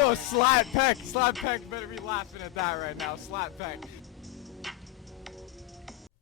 Yo, Slat Peck better be laughing at that right now. Slat Peck.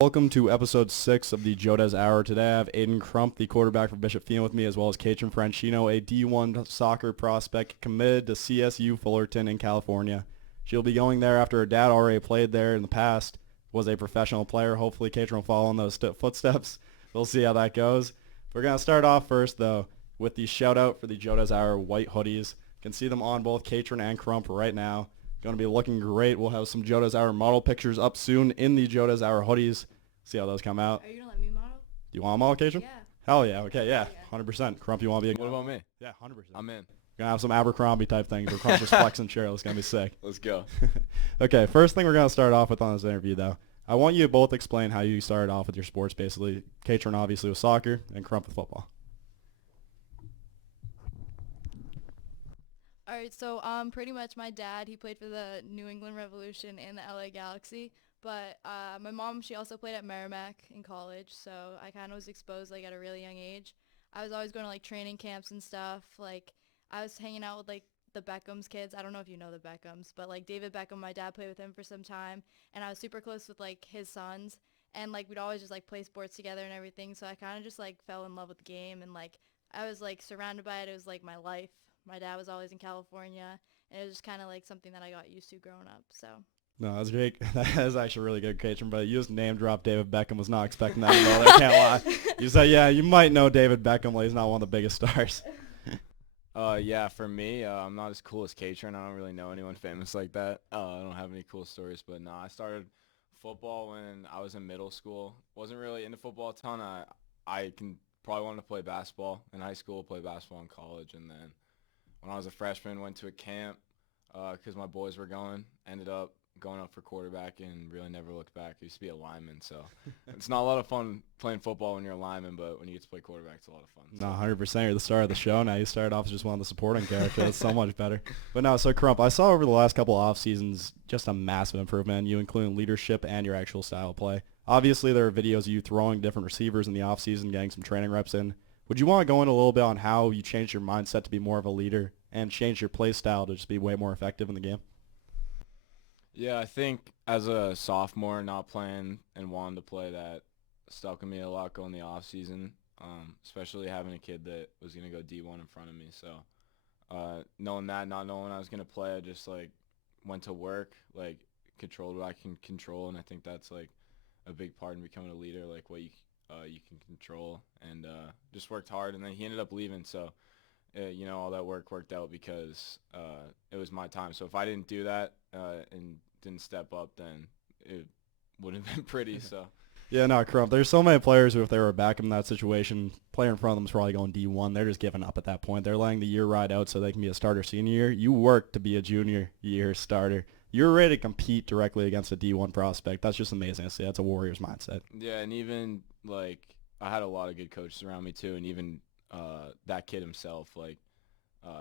Welcome to episode 6 of the Jodez Hour. Today I have Aidan Crump, the quarterback for Bishop Feehan, with me, as well as Kaitryn Franchino, a D1 soccer prospect committed to CSU Fullerton in California. She'll be going there after her dad already played there in the past, was a professional player. Hopefully Kaitryn will follow in those footsteps. We'll see how that goes. We're going to start off first, though, with the shout-out for the Jodez Hour white hoodies. You can see them on both Kaitryn and Crump right now. Going to be looking great. We'll have some Jodez Hour model pictures up soon in the Jodez Hour hoodies. See how those come out. Are you going to let me model? You want a model, Kaitryn? Yeah. Hell yeah. Okay, yeah. 100%. Crump, you want to be a... What about me? Yeah, 100%. I'm in. Going to have some Abercrombie type things where Crump's just flexing chair. It's going to be sick. Let's go. Okay, first thing we're going to start off with on this interview, though. I want you to both explain how you started off with your sports, basically. Kaitryn, obviously, with soccer, and Crump with football. All right, so pretty much my dad, he played for the New England Revolution and the LA Galaxy, but my mom, she also played at Merrimack in college, so I kind of was exposed like at a really young age. I was always going to like training camps and stuff. Like I was hanging out with like the Beckham's kids. I don't know if you know the Beckham's, but like David Beckham, my dad played with him for some time, and I was super close with like his sons, and like we'd always just like play sports together and everything, so I kind of just like fell in love with the game, and like I was like surrounded by it. It was like my life. My dad was always in California, and it was just kind of like something that I got used to growing up, so. No, that's great. That is actually really good, Kaitryn, but you just name dropped David Beckham. Was not expecting that at all. I can't lie. You said, yeah, you might know David Beckham, but he's not one of the biggest stars. Yeah, for me, I'm not as cool as Kaitryn. I don't really know anyone famous like that. I don't have any cool stories, but no, I started football when I was in middle school. Wasn't really into football a ton. I probably wanted to play basketball in high school, play basketball in college, and then when I was a freshman, went to a camp because my boys were going. Ended up going up for quarterback and really never looked back. I used to be a lineman, so it's not a lot of fun playing football when you're a lineman, but when you get to play quarterback, it's a lot of fun. No, 100%. You're the star of the show now. You started off as just one of the supporting characters. It's so much better. But no, so Crump, I saw over the last couple off seasons just a massive improvement in you, including leadership and your actual style of play. Obviously, there are videos of you throwing different receivers in the off season, getting some training reps in. Would you want to go in a little bit on how you changed your mindset to be more of a leader and change your play style to just be way more effective in the game? Yeah, I think as a sophomore, not playing and wanting to play, that stuck with me a lot going the off season, especially having a kid that was going to go D1 in front of me. So knowing that, not knowing I was going to play, I just like went to work, like controlled what I can control, and I think that's like a big part in becoming a leader, like what you can control, and just worked hard. And then he ended up leaving, so all that work worked out because it was my time. So if I didn't do that and didn't step up, then it wouldn't have been pretty. So yeah, no, Crump, there's so many players who, if they were back in that situation, player in front of them is probably going D1. They're just giving up at that point. They're letting the year ride out so they can be a starter senior year. You worked to be a junior year starter. You're ready to compete directly against a D1 prospect. That's just amazing to see. That's a Warriors mindset. Yeah, and even like I had a lot of good coaches around me too, and even that kid himself, like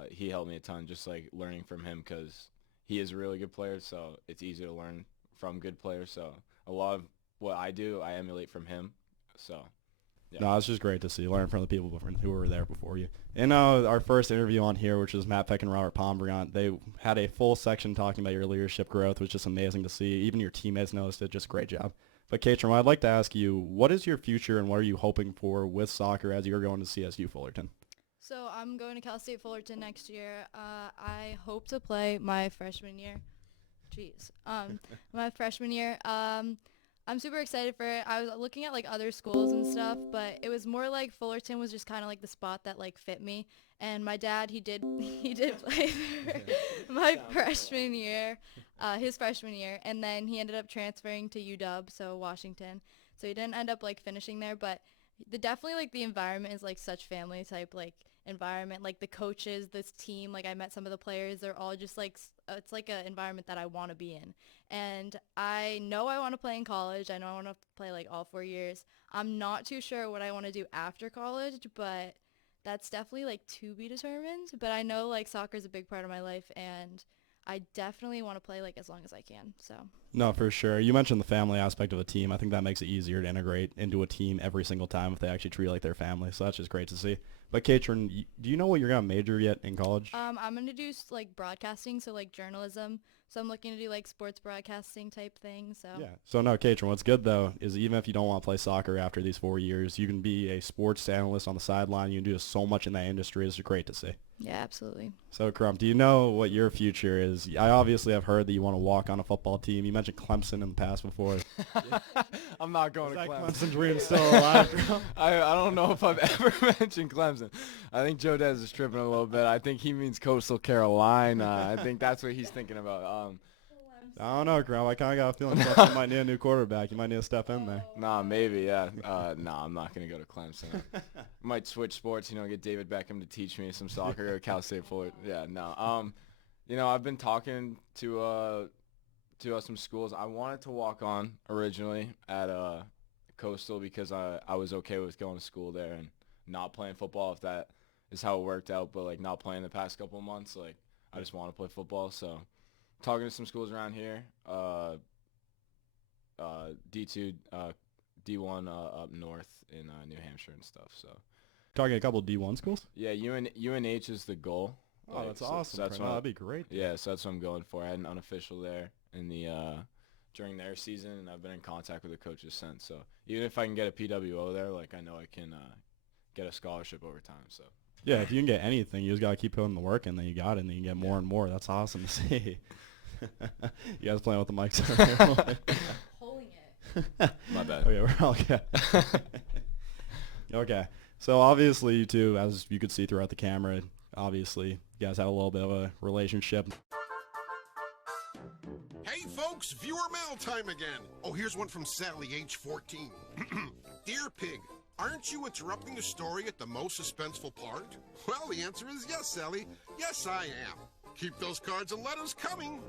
he helped me a ton, just like learning from him because he is a really good player, so it's easy to learn from good players. So a lot of what I do, I emulate from him. So yeah. No, it's just great to see. Learn from the people who were there before you. In our first interview on here, which was Matt Peck and Robert Pombriant, they had a full section talking about your leadership growth, which is just amazing to see. Even your teammates noticed it. Just a great job. But Kaitryn, I'd like to ask you, what is your future and what are you hoping for with soccer as you're going to CSU Fullerton? So I'm going to Cal State Fullerton next year. I hope to play my freshman year. My freshman year. I'm super excited for it. I was looking at like other schools and stuff, but it was more like Fullerton was just kind of like the spot that like fit me. And my dad, he did play for my freshman year, his freshman year, and then he ended up transferring to UW, so Washington. So he didn't end up like finishing there, but definitely like the environment is like such family type like environment. Like the coaches, this team, like I met some of the players, they're all just like it's like an environment that I want to be in. And I know I want to play in college. I know I want to play like all 4 years. I'm not too sure what I want to do after college, but that's definitely like to be determined. But I know like soccer is a big part of my life, and I definitely want to play like as long as I can. So no, for sure. You mentioned the family aspect of a team. I think that makes it easier to integrate into a team every single time if they actually treat it like their family. So that's just great to see. But Kaitryn, do you know what you're going to major yet in college? I'm gonna do like broadcasting, so like journalism. So I'm looking to do like sports broadcasting type thing. So Yeah. So no, Kaitryn, what's good though is even if you don't want to play soccer after these 4 years, you can be a sports analyst on the sideline. You can do so much in that industry. It's great to see. yeah, absolutely. So Crump, do you know what your future is? I obviously have heard that you want to walk on a football team. You mentioned Clemson in the past before. I'm not going Is to that Clemson. Clemson dream still alive, Crump? I don't know if I've ever mentioned Clemson. I think Joe Dez is tripping a little bit. I think he means Coastal Carolina. I think that's what he's thinking about. I don't know, Crump. I kind of got a feeling Clemson might need a new quarterback. You might need to step in there. Nah, maybe, yeah. Nah, I'm not going to go to Clemson. Might switch sports, get David Beckham to teach me some soccer or Cal State Fullerton. Yeah, no. I've been talking to some schools. I wanted to walk on originally at Coastal because I was okay with going to school there and not playing football if that is how it worked out. But, like, not playing the past couple of months, like, I just want to play football, so talking to some schools around here, D2, D1 up north in New Hampshire and stuff. So Talking a couple D1 schools? yeah, UNH is the goal. Oh, that's awesome. That's That'd be great. Yeah, so that's what I'm going for. I had an unofficial there in the during their season, and I've been in contact with the coaches since. So even if I can get a PWO there, like I know I can get a scholarship over time. So Yeah, if you can get anything, you just got to keep putting the work in, then you got it, and then you get more and more. That's awesome to see. You guys playing with the mics over there? Holding it. my bad. Okay, we're all good. Okay, so obviously you two, as you could see throughout the camera, obviously you guys have a little bit of a relationship. Hey folks, viewer mail time again. Oh, here's one from Sally, age 14. Dear Pig, aren't you interrupting the story at the most suspenseful part? Well, the answer is yes, Sally. Yes, I am. Keep those cards and letters coming.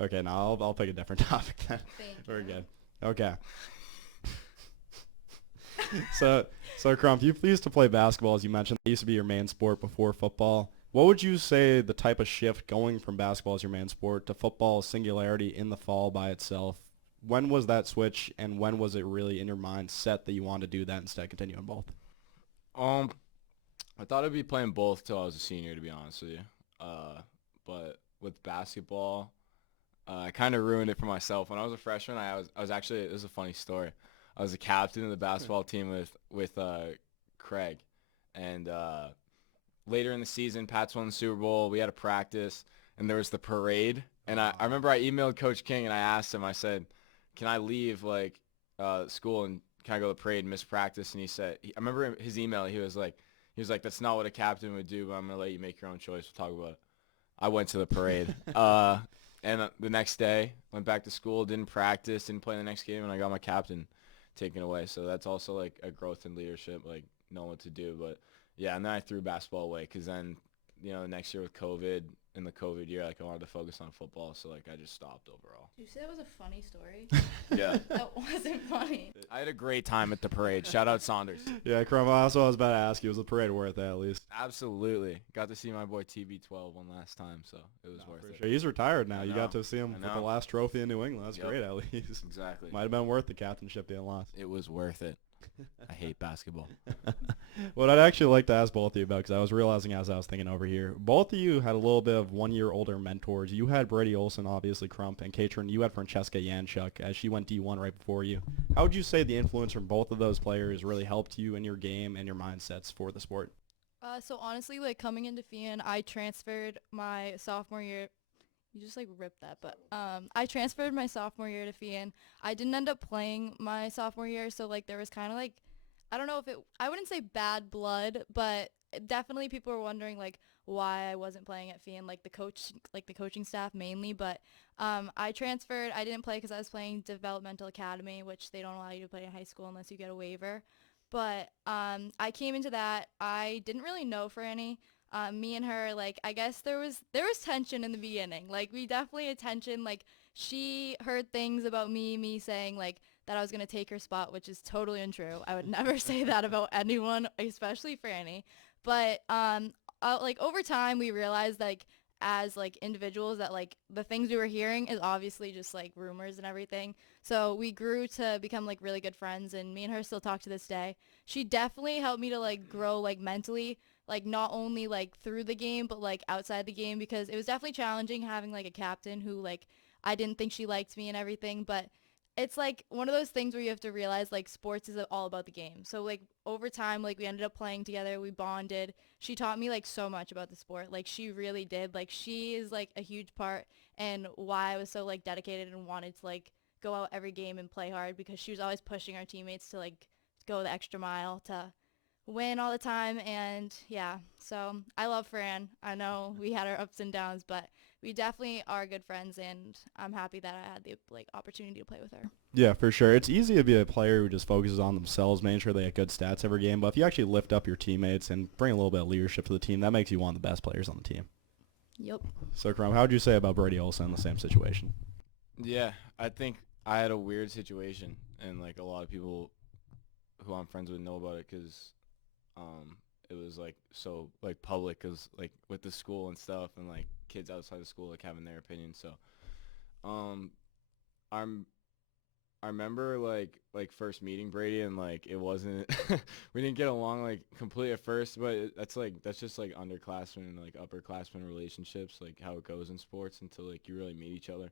Okay, now I'll pick a different topic then. Thank you. We're good. Okay. So Crump, you used to play basketball, as you mentioned. It used to be your main sport before football. What would you say the type of shift going from basketball as your main sport to football singularity in the fall by itself? When was that switch, and when was it really in your mind set that you wanted to do that instead of continuing both? I thought I'd be playing both till I was a senior, to be honest with you. But with basketball, I kind of ruined it for myself. When I was a freshman, I was actually, this is a funny story. I was a captain of the basketball team with Craig, and later in the season, Pats won the Super Bowl. We had a practice, and there was the parade. And I remember I emailed Coach King, and I asked him, I said, can I leave school and can I go to the parade and miss practice? And he said, I remember his email. He was like, that's not what a captain would do, but I'm gonna let you make your own choice. We'll talk about it. I went to the parade, and the next day went back to school, didn't practice, didn't play the next game, and I got my captain taken away. So that's also like a growth in leadership, like knowing what to do. But yeah, and then I threw basketball away because then the next year with COVID, in the COVID year, like I wanted to focus on football, so like I just stopped overall. Did you say that was a funny story? Yeah. That wasn't funny. I had a great time at the parade. Shout out Saunders. Yeah, Crump, that's what I was about to ask you. Was the parade worth it at least? Absolutely. Got to see my boy TB12 one last time, so it was worth it. Sure. He's retired now. I You know. got to see him I with the know. last trophy in New England. That's Yep. great at least. Exactly. Might have been worth the captainship being lost. It was worth it. I hate basketball. What I'd actually like to ask both of you about, because I was realizing as I was thinking over here, both of you had a little bit of 1 year older mentors. You had Brady Olson, obviously Crump, and Kaitryn, you had Francesca Yanchuk as she went D1 right before you. How would you say the influence from both of those players really helped you in your game and your mindsets for the sport? So honestly, like coming into Feehan, I transferred my sophomore year. You just like ripped that, but I transferred my sophomore year to Feehan. I didn't end up playing my sophomore year, so like there was kind of like, I don't know if I wouldn't say bad blood, but definitely people were wondering like why I wasn't playing at Feehan, like the coaching staff mainly. But I transferred. I didn't play because I was playing developmental academy, which they don't allow you to play in high school unless you get a waiver. But I came into that. I didn't really know Franny. Me and her, like, I guess there was tension in the beginning. Like, we definitely had tension. Like, she heard things about me saying, like, that I was going to take her spot, which is totally untrue. I would never say that about anyone, especially Franny. But, like, over time, we realized, like, as, like, individuals that, like, the things we were hearing is obviously just, like, rumors and everything. So we grew to become, like, really good friends, and me and her still talk to this day. she definitely helped me to like grow like mentally, like not only like through the game but like outside the game, because it was definitely challenging having like a captain who like I didn't think she liked me and everything, but it's like one of those things where you have to realize like sports is all about the game. So like over time, like we ended up playing together, we bonded. She taught me like so much about the sport. Like she really did. Like she is like a huge part and why I was so like dedicated and wanted to like go out every game and play hard, because she was always pushing our teammates to like go the extra mile to win all the time. And yeah, so I love Fran. I know we had our ups and downs, but we definitely are good friends, and I'm happy that I had the like opportunity to play with her. Yeah, for sure. It's easy to be a player who just focuses on themselves, making sure they get good stats every game. But if you actually lift up your teammates and bring a little bit of leadership to the team, that makes you one of the best players on the team. Yep. So, Crump, how would you say about Brady Olsen in the same situation? Yeah, I think I had a weird situation, and like a lot of people who I'm friends with know about it because it was like so like public, because like with the school and stuff, and like kids outside the school like having their opinion. So I remember like first meeting Brady, and like it wasn't we didn't get along like completely at first, but that's just like underclassmen and like upperclassmen relationships, like how it goes in sports until like you really meet each other.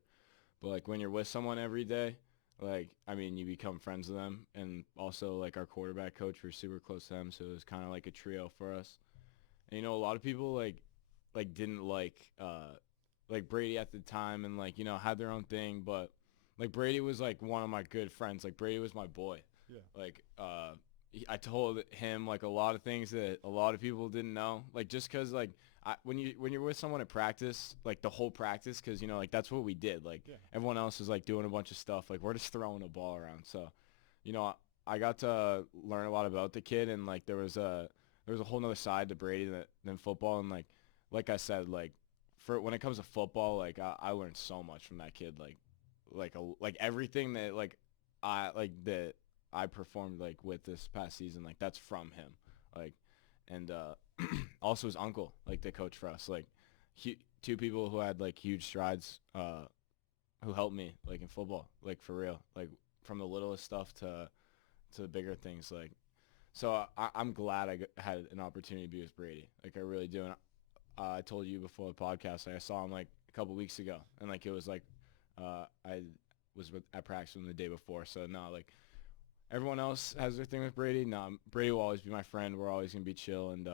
But like when you're with someone every day, like I mean you become friends with them, and also like our quarterback coach, we're super close to him, so it was kind of like a trio for us. And you know, a lot of people like didn't like Brady at the time, and like, you know, had their own thing, but like Brady was like one of my good friends. Like Brady was my boy. Yeah. Like I told him like a lot of things that a lot of people didn't know. Like just cuz like when you're with someone at practice, like the whole practice, cuz you know, like that's what we did. Like everyone else is like doing a bunch of stuff. Like we're just throwing a ball around. So, you know, I got to learn a lot about the kid, and like there was a whole nother side to Brady than football. And like I said, like for when it comes to football, like I learned so much from that kid. Like everything that that I performed like with this past season, like that's from him. Like, and also his uncle, like the coach for us, like two people who had like huge strides, who helped me like in football, like for real, like from the littlest stuff to the bigger things. Like, so I'm glad I had an opportunity to be with Brady. Like I really do. And I told you before the podcast, like I saw him like a couple weeks ago, and like it was like I was at practice with him the day before. So no, like everyone else has their thing with Brady. No, Brady will always be my friend. We're always gonna be chill, and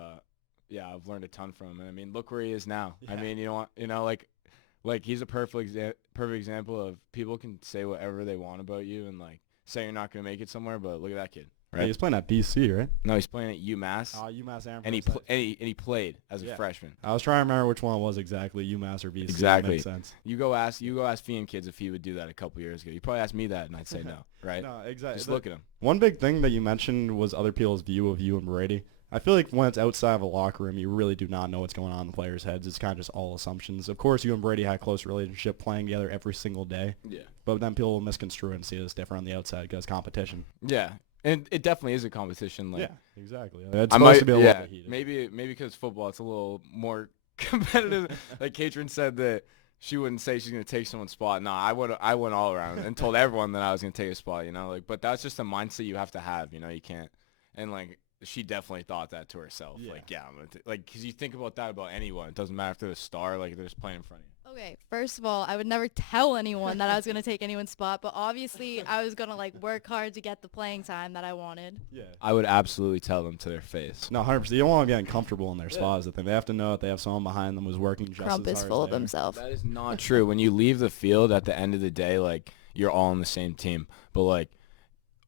yeah, I've learned a ton from him. And I mean, look where he is now. Yeah. I mean, you know, like he's a perfect example of people can say whatever they want about you, and like say you're not gonna make it somewhere, but look at that kid. Right? Yeah, he's playing at BC, right? No, he's playing at UMass. UMass Amherst. And he played as a freshman. I was trying to remember which one it was exactly, UMass or BC. Exactly. That makes sense. You go ask Feehan kids if he would do that a couple years ago. You probably asked me that, and I'd say no, right? No, exactly. Just look at him. One big thing that you mentioned was other people's view of you and Brady. I feel like when it's outside of a locker room, you really do not know what's going on in the players' heads. It's kind of just all assumptions. Of course, you and Brady had a close relationship playing together every single day. Yeah. But then people will misconstrue and see it as different on the outside because competition. Yeah. And it definitely is a competition. Like, yeah, exactly. It's supposed to be a little bit heated. Maybe because football, it's a little more competitive. Like Kaitryn said that she wouldn't say she's going to take someone's spot. No, I went all around and told everyone that I was going to take a spot, you know. Like, but that's just a mindset you have to have, you know. You can't. And, like, she definitely thought that to herself. Yeah. Like, yeah, I'm going to like, because you think about that about anyone. It doesn't matter if they're a star. Like, they're just playing in front of you. Okay, first of all, I would never tell anyone that I was going to take anyone's spot, but obviously I was going to like work hard to get the playing time that I wanted. Yeah. I would absolutely tell them to their face. No, 100%. You don't want to be uncomfortable in their spot is the thing. They have to know that they have someone behind them who's working just Crump as is hard full as of they are. himself. That is not true. When you leave the field at the end of the day, like you're all on the same team. But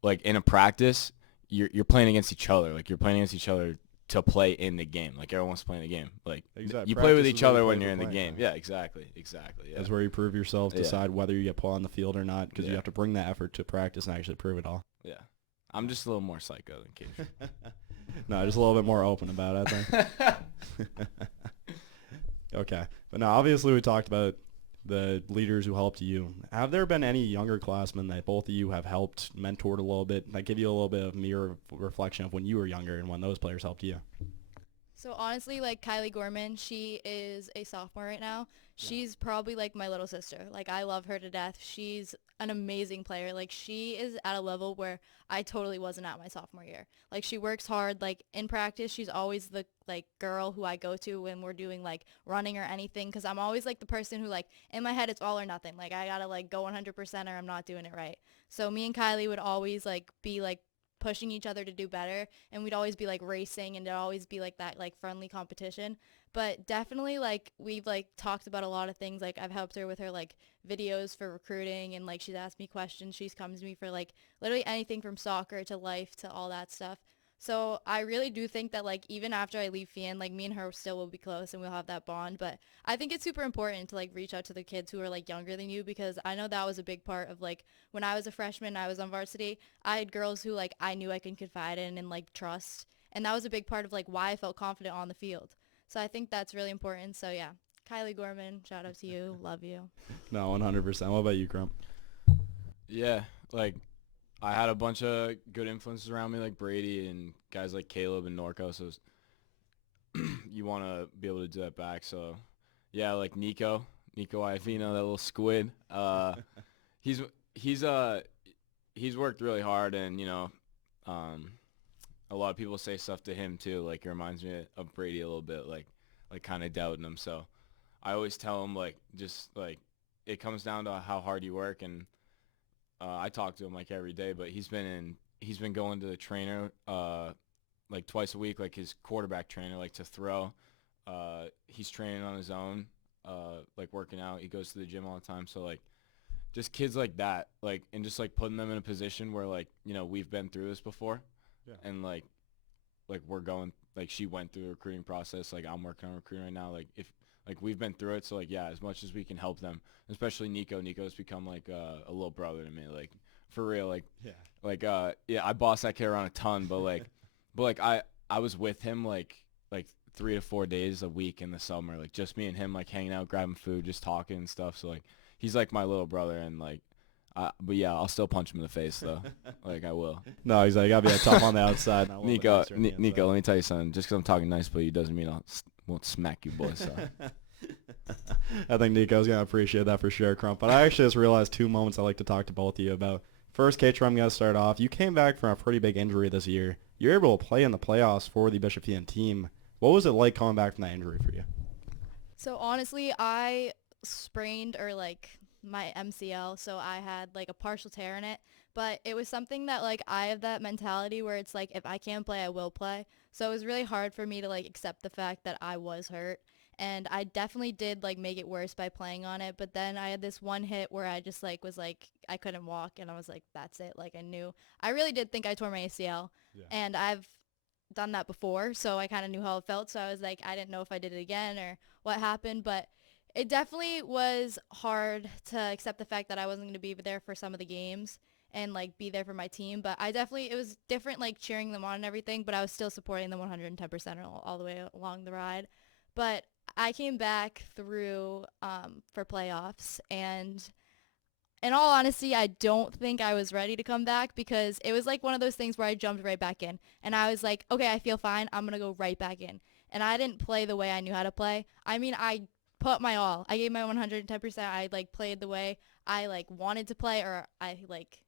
like in a practice, you're playing against each other. Like you're playing against each other to play in the game. Like everyone's playing the game. Like exactly. You play with each other when you're in the game. Yeah, exactly. Yeah. That's where you prove yourself, decide whether you get put on the field or not, because you have to bring that effort to practice and actually prove it all. Yeah. I'm just a little more psycho than Kaitryn. No, just a little bit more open about it, I think. Okay. But now, obviously, we talked about the leaders who helped you. Have there been any younger classmen that both of you have helped, mentored a little bit, that give you a little bit of mirror reflection of when you were younger and when those players helped you? So honestly, like Kylie Gorman, she is a sophomore right now. She's probably like my little sister. Like I love her to death. She's an amazing player. Like she is at a level where I totally wasn't at my sophomore year. Like she works hard. Like in practice, she's always the like girl who I go to when we're doing like running or anything, because I'm always like the person who like in my head it's all or nothing. Like I gotta like go 100% or I'm not doing it right. So me and Kylie would always like be like pushing each other to do better, and we'd always be like racing, and it'd always be like that like friendly competition. But definitely like we've like talked about a lot of things. Like I've helped her with her like videos for recruiting, and like she's asked me questions. She's come to me for like literally anything from soccer to life to all that stuff. So I really do think that like even after I leave Feehan, like me and her still will be close and we'll have that bond. But I think it's super important to like reach out to the kids who are like younger than you, because I know that was a big part of like when I was a freshman, I was on varsity. I had girls who like I knew I could confide in and like trust, and that was a big part of like why I felt confident on the field. So I think that's really important. So yeah, Kylie Gorman, shout out to you, love you. No, 100%. What about you, Crump? Yeah, like I had a bunch of good influences around me, like Brady and guys like Caleb and Norco. So you want to be able to do that back. So yeah, like Nico Iafino, that little squid. He's he's worked really hard, and a lot of people say stuff to him too. Like it reminds me of Brady a little bit, like kind of doubting him. So I always tell him like just like it comes down to how hard you work, and I talk to him like every day. But he's been going to the trainer like twice a week, like his quarterback trainer, like to throw. He's training on his own, like working out. He goes to the gym all the time. So like just kids like that, like, and just like putting them in a position where like we've been through this before. Yeah. And like we're going, like she went through the recruiting process, like I'm working on recruiting right now, like if like we've been through it. So like yeah, as much as we can help them, especially Nico's become like a little brother to me, like for real. Like yeah, I boss that kid around a ton, but like I was with him like 3 to 4 days a week in the summer, like just me and him, like hanging out, grabbing food, just talking and stuff. So like he's like my little brother, and like but yeah, I'll still punch him in the face though. Like I will. No, he's like, gotta be tough on the outside. Nico, let me tell you something. Just because I'm talking nice about you doesn't mean won't smack you, boy. So. I think Nico's gonna appreciate that for sure, Crump. But I actually just realized 2 moments I'd like to talk to both of you about. First, Kaitryn, I'm gonna start off. You came back from a pretty big injury this year. You're able to play in the playoffs for the Bishop Feehan team. What was it like coming back from that injury for you? So honestly, I sprained or like my MCL, so I had like a partial tear in it, but it was something that like I have that mentality where it's like if I can't play, I will play. So it was really hard for me to like accept the fact that I was hurt, and I definitely did like make it worse by playing on it. But then I had this one hit where I just like was like I couldn't walk, and I was like that's it. Like I really did think I tore my ACL. Yeah. And I've done that before, so I kind of knew how it felt. So I was like I didn't know if I did it again or what happened, but it definitely was hard to accept the fact that I wasn't going to be there for some of the games and like be there for my team. But it was different, like cheering them on and everything, but I was still supporting them 110% all the way along the ride. But I came back through for playoffs, and in all honesty, I don't think I was ready to come back, because it was like one of those things where I jumped right back in, and I was like, okay, I feel fine. I'm going to go right back in. And I didn't play the way I knew how to play. I mean, I put my all. I gave my 110%. I like played the way I like wanted to play, or I like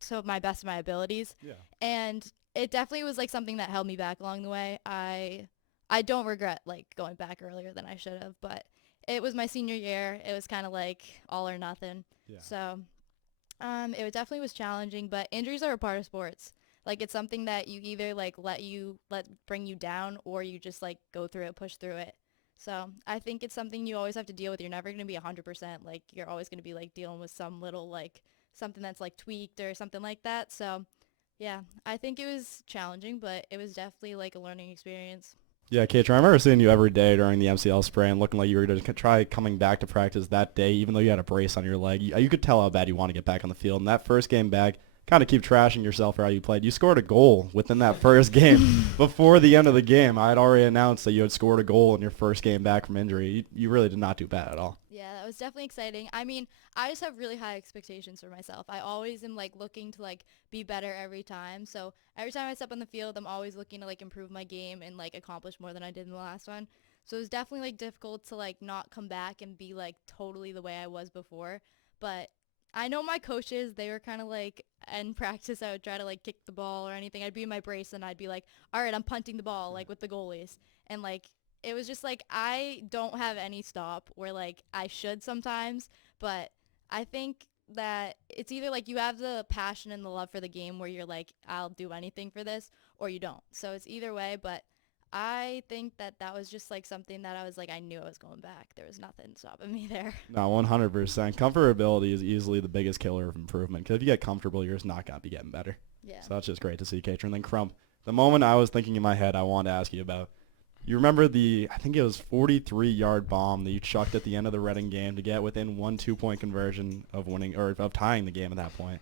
so my best of my abilities. Yeah. And it definitely was like something that held me back along the way. I don't regret like going back earlier than I should have, but it was my senior year. It was kind of like all or nothing. Yeah. So it definitely was challenging, but injuries are a part of sports. Like it's something that you either like let bring you down, or you just like go through it, push through it. So I think it's something you always have to deal with. You're never going to be 100%. Like you're always going to be like dealing with some little like something that's like tweaked or something like that. So yeah, I think it was challenging, but it was definitely like a learning experience. Yeah, Kaitryn, I remember seeing you every day during the MCL sprain, looking like you were going to try coming back to practice that day, even though you had a brace on your leg. You could tell how bad you want to get back on the field. And that first game back, kind of keep trashing yourself for how you played. You scored a goal within that first game. Before the end of the game, I had already announced that you had scored a goal in your first game back from injury. You really did not do bad at all. Yeah, that was definitely exciting. I mean, I just have really high expectations for myself. I always am, like, looking to, like, be better every time. So every time I step on the field, I'm always looking to, like, improve my game and, like, accomplish more than I did in the last one. So it was definitely, like, difficult to, like, not come back and be, like, totally the way I was before. But I know my coaches, they were kind of like, in practice, I would try to, like, kick the ball or anything. I'd be in my brace and I'd be like, all right, I'm punting the ball, like, with the goalies. And, like, it was just, like, I don't have any stop where, like, I should sometimes. But I think that it's either, like, you have the passion and the love for the game where you're like, I'll do anything for this, or you don't. So it's either way, but I think that that was just, like, something that I was like, I knew I was going back. There was nothing stopping me there. No, 100%. Comfortability is easily the biggest killer of improvement, because if you get comfortable, you're just not going to be getting better. Yeah. So that's just great to see, Kaitryn. Then Crump, the moment I was thinking in my head I wanted to ask you about, you remember I think it was 43-yard bomb that you chucked at the end of the Reading game to get within 1 2-point conversion of winning, or of tying the game at that point.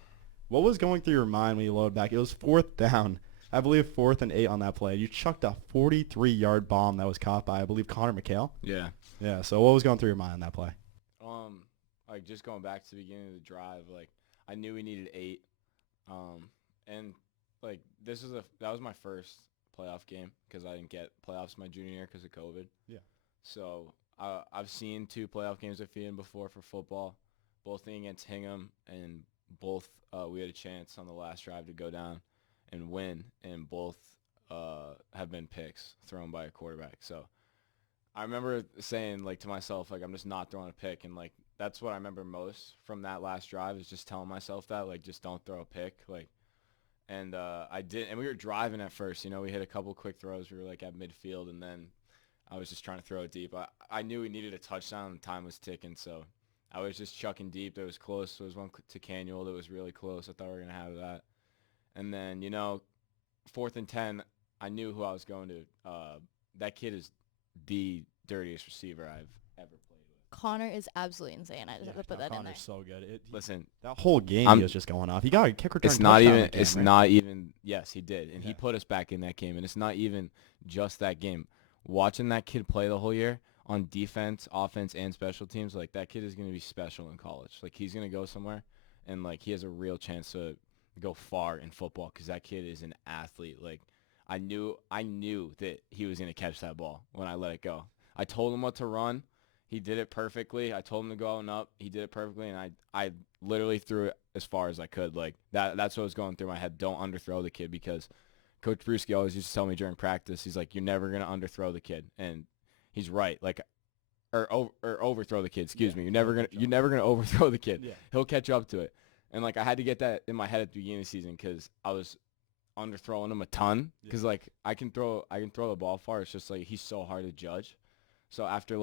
What was going through your mind when you loaded back? It was 4th down. I believe 4th and 8 on that play. You chucked a 43-yard bomb that was caught by, I believe, Connor McHale. Yeah. Yeah, so what was going through your mind on that play? Like, just going back to the beginning of the drive, like, I knew we needed 8. And, like, that was my first playoff game because I didn't get playoffs my junior year because of COVID. Yeah. So I've seen 2 playoff games with Feehan before for football, both being against Hingham, and both we had a chance on the last drive to go down and win, and both have been picks thrown by a quarterback. So I remember saying, like, to myself, like, I'm just not throwing a pick, and, like, that's what I remember most from that last drive is just telling myself that, like, just don't throw a pick, like. And I did, and we were driving at first. You know, we hit a couple quick throws. We were, like, at midfield, and then I was just trying to throw it deep. I knew we needed a touchdown, and time was ticking, so I was just chucking deep. It was close. There was one to Canuel that was really close. I thought we were going to have that. And then, you know, 4th and 10, I knew who I was going to. That kid is the dirtiest receiver I've ever played with. Connor is absolutely insane. I just have to put that in there. Connor's so good. Listen, that whole game he was just going off. He got a kick return it's touchdown not even. in that game, It's right? not even. Yes, he did, and he put us back in that game. And it's not even just that game. Watching that kid play the whole year on defense, offense, and special teams, like, that kid is going to be special in college. Like, he's going to go somewhere, and, like, he has a real chance to go far in football because that kid is an athlete. Like, I knew that he was going to catch that ball when I let it go. I told him what to run. He did it perfectly. I told him to go out and up. He did it perfectly, and I literally threw it as far as I could. Like, that's what was going through my head. Don't underthrow the kid, because Coach Bruschi always used to tell me during practice, he's like, you're never going to underthrow the kid. And he's right. Like, or overthrow the kid. Excuse me. You're never gonna overthrow the kid. Yeah. He'll catch up to it. And, like, I had to get that in my head at the beginning of the season because I was underthrowing him a ton. Because, like, I can throw the ball far. It's just, like, he's so hard to judge. So after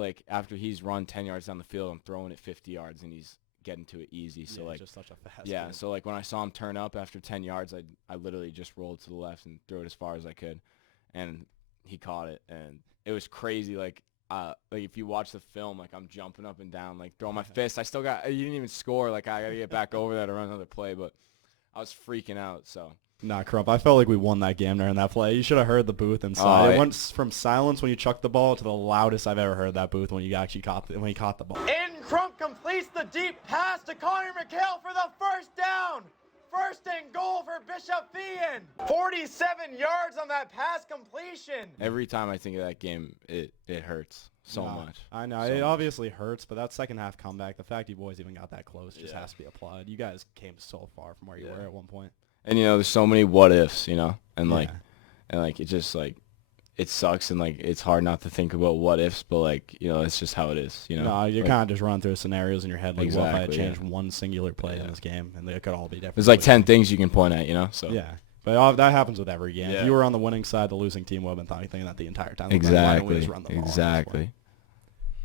he's run 10 yards down the field, I'm throwing it 50 yards, and he's getting to it easy. So, like, just such a fast yeah. game. So, like, when I saw him turn up after 10 yards, I literally just rolled to the left and threw it as far as I could, and he caught it, and it was crazy. Like if you watch the film, like, I'm jumping up and down, like, throwing my fist. You didn't even score. Like, I gotta get back over that to run another play, but I was freaking out. So. Nah, Crump, I felt like we won that game during that play. You should have heard the booth inside. It went from silence when you chucked the ball to the loudest I've ever heard that booth when you actually caught the ball. Aidan Crump completes the deep pass to Connor McHale for the first down. First and goal for Bishop Feehan. 47 yards on that pass completion. Every time I think of that game, it hurts so much. I know. So it much. obviously hurts, but that second half comeback, the fact you boys even got that close just has to be applauded. You guys came so far from where you were at one point. And, you know, there's so many what ifs, you know, and Yeah. like it just, like, it sucks, and, like, it's hard not to think about what ifs, but, like, you know, it's just how it is, you know. No, you like, kind of just run through scenarios in your head, like, what if I had Exactly, changed one singular play in this game, and they could all be different. There's, like, 10 things you can point at, you know, so. Yeah, but that happens with every game. Yeah. If you were on the winning side, the losing team would have been thinking that the entire time. Like, why don't we just run the ball at this point? Exactly.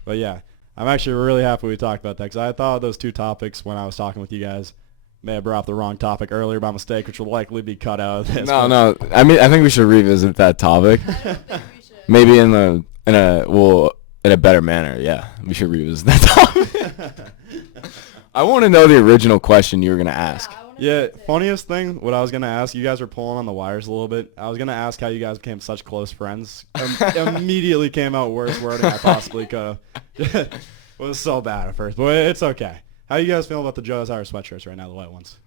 But, yeah, I'm actually really happy we talked about that, because I thought those two topics when I was talking with you guys. May have brought up the wrong topic earlier by mistake, which will likely be cut out of this. No. I mean, I think we should revisit that topic. I don't think we should. Maybe in a better manner. Yeah, we should revisit that topic. I want to know the original question you were gonna ask. Yeah, I want Yeah, funniest thing, what I was going to ask, you guys were pulling on the wires a little bit. I was going to ask how you guys became such close friends. Immediately came out worst wording I possibly could have. It was so bad at first, but it's okay. How you guys feeling about the Joe Desire sweatshirts right now, the white ones?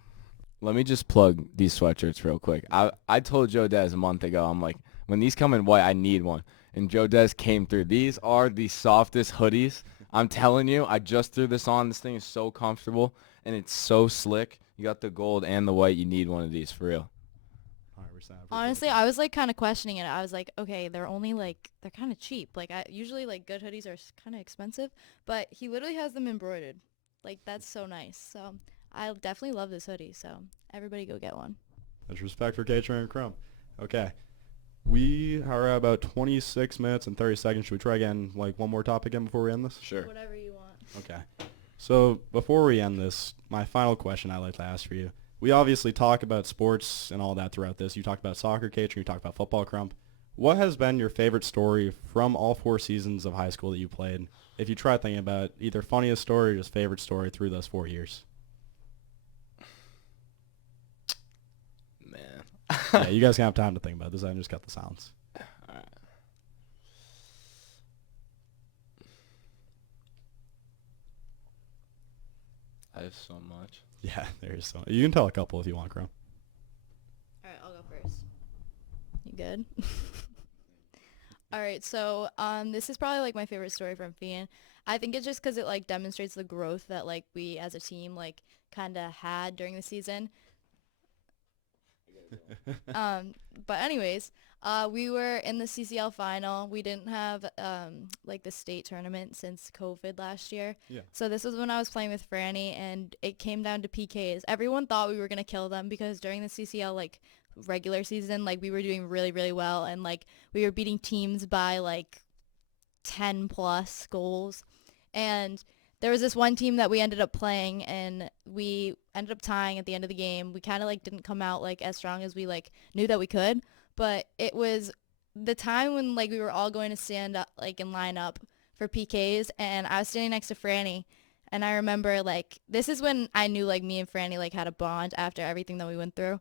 Let me just plug these sweatshirts real quick. I told Joe Des a month ago, I'm like, when these come in white, I need one. And Joe Des came through. These are the softest hoodies. I'm telling you, I just threw this on. This thing is so comfortable, and it's so slick. You got the gold and the white. You need one of these for real. All right, we're sad. Honestly, I was like kind of questioning it. I was like, okay, they're only like, they're kind of cheap. Like usually like good hoodies are kind of expensive, but he literally has them embroidered. Like that's so nice. So I definitely love this hoodie. So everybody go get one. Much respect for Kaitryn Crump. Okay. We are at about 26 minutes and 30 seconds. Should we try again, like one more topic again before we end this? Sure. Whatever you want. Okay. So before we end this, my final question I'd like to ask for you. We obviously talk about sports and all that throughout this. You talked about soccer, Kaitryn. You talked about football, Crump. What has been your favorite story from all 4 seasons of high school that you played? If you try thinking about either funniest story or just favorite story through those 4 years. Man. Yeah, you guys can have time to think about this. I just got the sounds. All right. I have so much. Yeah, there is so. You can tell a couple if you want, Crump. All right, I'll go first. You good? All right, so this is probably like my favorite story from Feehan. I think it's just because it like demonstrates the growth that like we as a team like kind of had during the season. But anyways, we were in the CCL final. We didn't have like the state tournament since COVID last year. Yeah. So this was when I was playing with Franny, and it came down to PKs. Everyone thought we were gonna kill them because during the CCL like regular season, like we were doing really, really well, and like we were beating teams by like 10 plus goals. And there was this one team that we ended up playing, and we ended up tying at the end of the game. We kind of like didn't come out like as strong as we like knew that we could, but it was the time when like we were all going to stand up like and line up for PKs, and I was standing next to Franny, and I remember like this is when I knew like me and Franny like had a bond after everything that we went through.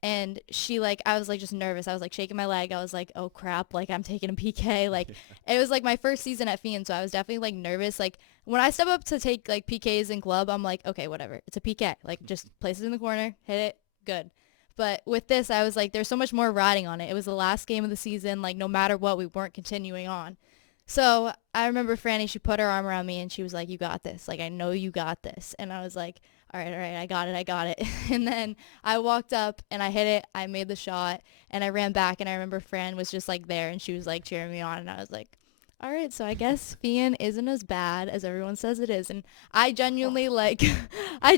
And she like, I was like just nervous. I was like shaking my leg. I was like, oh crap, like I'm taking a PK. Like it was like my first season at Feehan, so I was definitely like nervous. Like when I step up to take like PKs in club, I'm like, okay, whatever. It's a PK. Like just place it in the corner, hit it, good. But with this, I was like, there's so much more riding on it. It was the last game of the season. Like no matter what, we weren't continuing on. So I remember Franny, she put her arm around me and she was like, you got this. Like, I know you got this. And I was like, all right, I got it. And then I walked up and I hit it. I made the shot and I ran back, and I remember Fran was just like there and she was like cheering me on, and I was like, all right, so I guess Feehan isn't as bad as everyone says it is. And I genuinely like, Wow.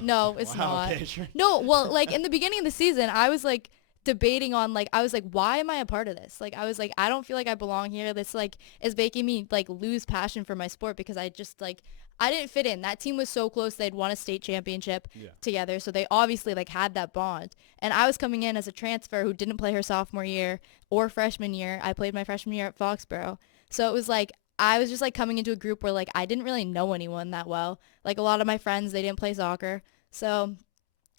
no, it's Wow, not. Kaitryn. No, well, like in the beginning of the season, I was like debating on like, I was like, why am I a part of this? Like, I was like, I don't feel like I belong here. This like is making me like lose passion for my sport because I just like, I didn't fit in. That team was so close. They'd won a state championship together. So they obviously like had that bond. And I was coming in as a transfer who didn't play her sophomore year or freshman year. I played my freshman year at Foxborough. So it was like, I was just like coming into a group where like I didn't really know anyone that well. Like a lot of my friends, they didn't play soccer. So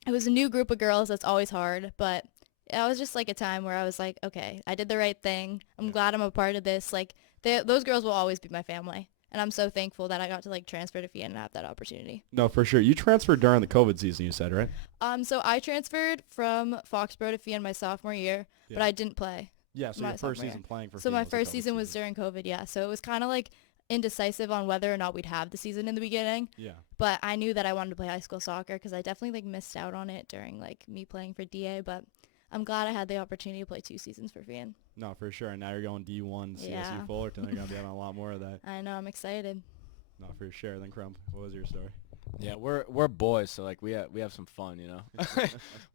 it was a new group of girls. That's always hard. But it was just like a time where I was like, okay, I did the right thing. I'm glad I'm a part of this. Like those girls will always be my family. And I'm so thankful that I got to like transfer to Feehan and have that opportunity. No, for sure. You transferred during the COVID season, you said, right? So I transferred from Foxborough to Feehan my sophomore year, but I didn't play. Yeah, so my your first sophomore season year. playing for So Feehan my was the first COVID season was during COVID, yeah. So it was kind of like indecisive on whether or not we'd have the season in the beginning. Yeah. But I knew that I wanted to play high school soccer because I definitely like missed out on it during like me playing for DA. But I'm glad I had the opportunity to play 2 seasons for Feehan. No, for sure. And now you're going D1 CSU Yeah. Fullerton. They're going to be having a lot more of that. I know, I'm excited. No, for sure. Then Crump, what was your story? Yeah, we're boys, so like we have some fun, you know.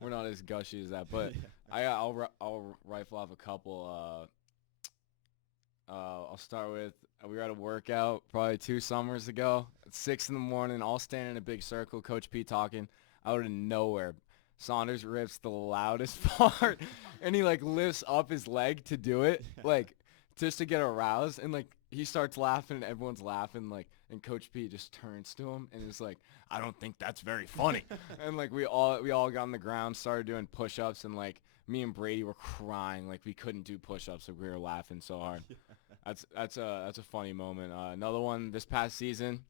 We're not as gushy as that, but I'll rifle off a couple. I'll start with we were at a workout probably 2 summers ago at 6 in the morning, all standing in a big circle. Coach P talking. Out of nowhere, Saunders rips the loudest part, and he like lifts up his leg to do it, like just to get aroused, and like he starts laughing and everyone's laughing, like, and Coach P just turns to him and is like, I don't think that's very funny. And like we all got on the ground, started doing push-ups, and like me and Brady were crying, like we couldn't do push-ups, like we were laughing so hard. That's a funny moment. Another one this past season.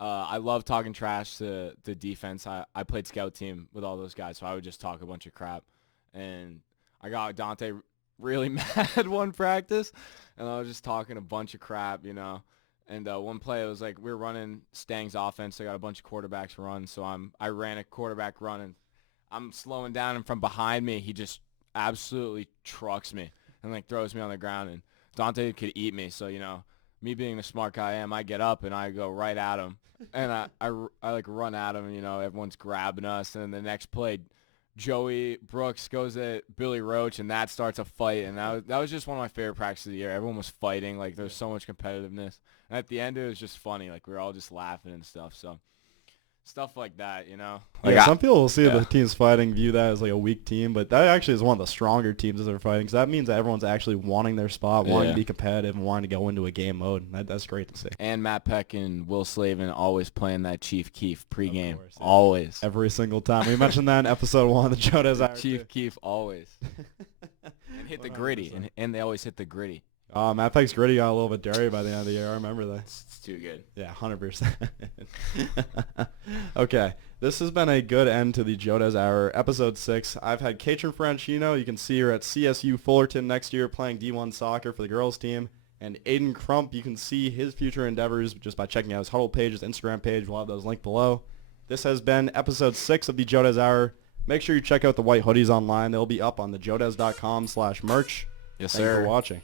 I love talking trash to the defense. I played scout team with all those guys, so I would just talk a bunch of crap. And I got Dante really mad one practice, and I was just talking a bunch of crap, you know. And one play, it was like we were running Stang's offense. So I got a bunch of quarterbacks run, so I ran a quarterback run, and I'm slowing down, and from behind me, he just absolutely trucks me and like throws me on the ground. And Dante could eat me, so you know, me being the smart guy I am, I get up and I go right at him, and I like run at him. You know, everyone's grabbing us, and then the next play, Joey Brooks goes at Billy Roach, and that starts a fight. And that was just one of my favorite practices of the year. Everyone was fighting, like there's so much competitiveness. And at the end, it was just funny. Like we were all just laughing and stuff. So stuff like that, you know. Like Some people will see the teams fighting, view that as like a weak team, but that actually is one of the stronger teams as they're fighting, because that means that everyone's actually wanting their spot, wanting to be competitive, and wanting to go into a game mode. That's great to see. And Matt Peck and Will Slavin always playing that Chief Keef pregame. Course, always. Every single time. We mentioned that in episode 1 of the Jodas Hour. Chief Keef always. And hit the gritty. And they always hit the gritty. Matt Peck's gritty got a little bit dirty by the end of the year. I remember that. It's too good. Yeah, 100%. Okay, this has been a good end to the Jodas Hour, episode 6. I've had Kaitryn Franchino. You can see her at CSU Fullerton next year playing D1 soccer for the girls team. And Aidan Crump, you can see his future endeavors just by checking out his Huddle page, his Instagram page. We'll have those linked below. This has been episode 6 of the Jodas Hour. Make sure you check out the white hoodies online. They'll be up on thejodas.com/merch. Yes, Thank you for watching.